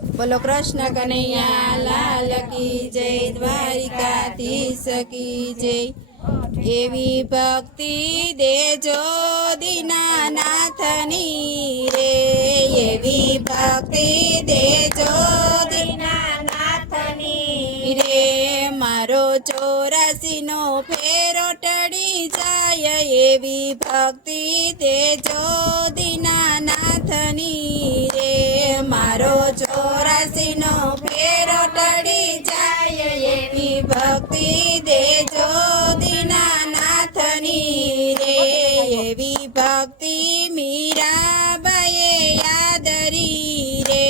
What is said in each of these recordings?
बोलो कृष्ण कन्हैया लाल की जय, द्वारिकाधीश की जय। एवी भक्ति देजो दीनानाथनी रे, एवी भक्ति देजो दीनानाथनी रे। मारो 84 नो फेरो टड़ी जाय, एवी भक्ति देजो दीनानाथनी रे। मारो 84 नो फेरो टड़ी जाय, एवी भक्ति देजो दीनानाथनी रे। एवी भक्ति मीराबाए यादरी रे,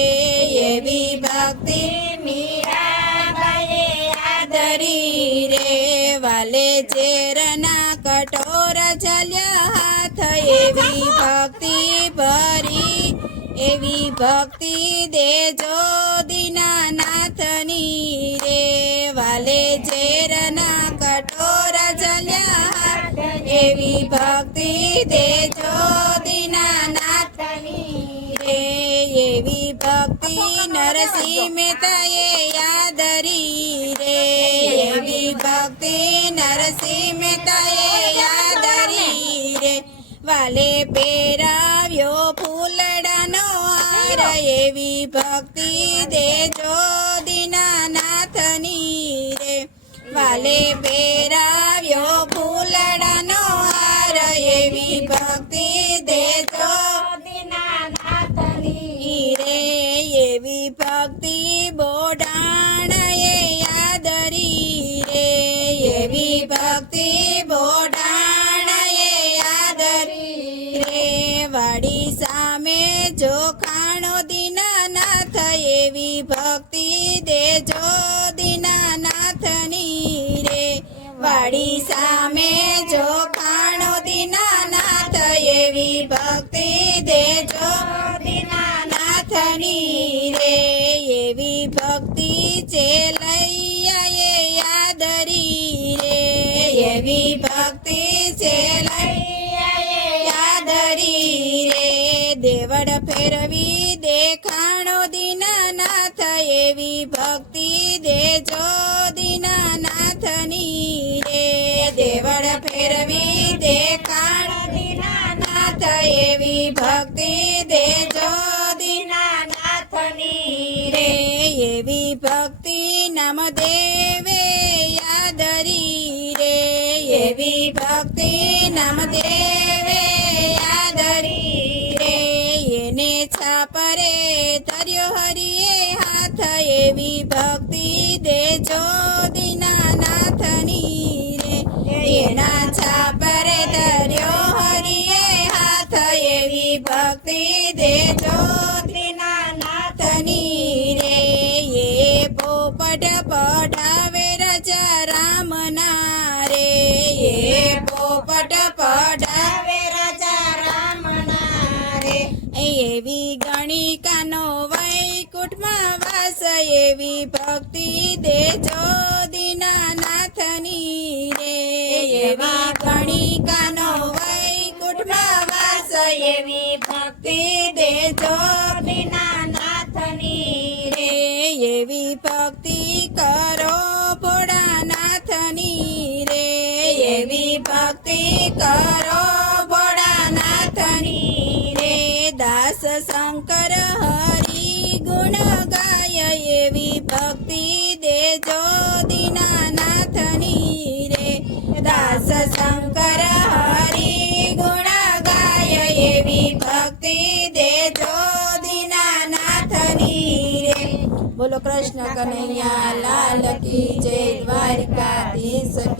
एवी भक्ति मीराबाए यादरी रे। वाले चेरना कटोरा झल्या हाथ, एवी भक्ति भरी, एवी भक्ति देजो दीनानाथनी रे। वाले चेरना कटोरा झल्या हाथ, एवी भक्ति देजो दीनानाथनी रे। एवी भक्ति नरसिंह मेहताए यादरी रे, एवी भक्ति नरसिंह मेहताए यादरी रे। वाले पेराव्यो फूलडानो हार, एवी भक्ति देजो दीनानाथनी रे। वाले पेराव्यो फूलडानो हार, एवी भक्ति देजो दीनानाथनी रे। एवी भक्ति बोडाणाए यादरी रे, एवी भक्ति बोडाणाए यादरी रे। वाड़ी सामे जोखाणो दीनानाथ, एवी भक्ति देजो दीनानाथनी रे। वाड़ी सामे जोखाणो दीनानाथ, एवी भक्ति देजो दीनानाथनी रे। एवी भक्ति चेलैयाए यादरी रे, एवी भक्ति चेलैयाए यादरी रे। देवड़ फेरवी देखाणो दीनानाथ, एवी भक्ति देजो दीनानाथनी रे। देवड़ फेरवी देखाणो दीनानाथ, एवी भक्ति देजो दीनानाथनी रे। एवी भक्ति नामदेवे यादरी रे, एवी भक्ति नामदेवे यादरी रे। एने छापरे धर्यो हरिये हाथ, एवी भक्ति देजो दीनानाथनी रे। एना छापरे धर्यो हरिये हाथ, एवी भक्ति देजो दीनानाथनी रे। ये पोपट पढ़ावे राजा रामना रे, ये पोपट पढ़ावे राजा रामना रे। एवी गणिकानो वैकुंठमां वास, एवी भक्ति देजो दीनानाथनी रे। एवी गणिकानो वैकुंठमां वास, एवी भक्ति देजो दीनानाथनी रे। एवी भक्ति करो भोळानाथनी रे, एवी भक्ति करो भोळानाथनी रे। दास शंकर हरि गुण गाय, एवी भक्ति देजो दीनानाथनी रे। दास शंकर हरि गुण गाय, एवी भक्ति देजो दीनानाथनी रे। बोलो कृष्ण कन्हैया लाल की जय, द्वारिकाधीश की